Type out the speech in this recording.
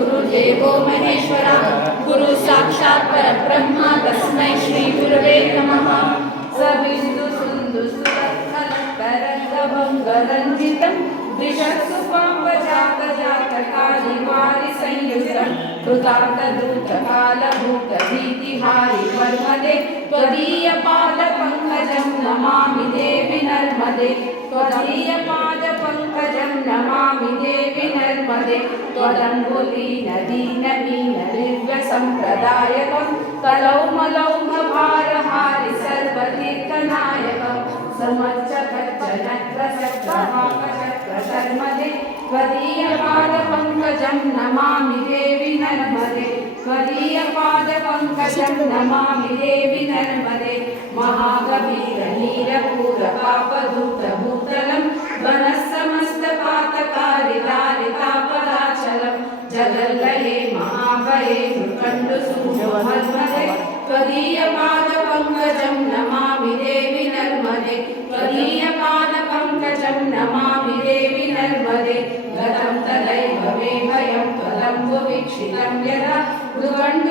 गुरुदेवो महेश्वरा गुरु साक्षात् परब्रह्म तस्मै श्री गुरवे नमः। सबिंदु सुंदु सुरत्कलत्तरंगभंगरंजितं द्विषत्सुपापजातजातकालिवारि संयुतं कृतान्तदूतकालभूतभीतिहारि वर्मदे त्वदीयपादपङ्कजं नमामि देवि नर्मदे त्वदीयपादपङ्कजं नमामि देवि नर्मदे त्वदङ्गुलीनदीनमीनदिव्यसम्प्रदायकं कलौमलौमभारहारि सर्वतीर्थनायकं समच्चकच्चनक्रचक्रहाकचक्रशर्मदे त्वदीयपादपङ्कजं नमामि देवि नर्मदे त्वदीयपादपङ्कजं नमामि देवि नर्मदे महागभीरनीरपूरपापधूतभूतलं वनस्समस्तपातकारितारितापदाचलं जगल्लये महाभये मृकण्डुसूनुमर्मदे त्वदीयपादपङ्कजं नमामि देवि नर्मदे त्वदीयपादपङ्कजं नमामि देवि नर्मदे गतं तदैव मे भयं त्वदम्बुवीक्षितं यदा मृकण्डु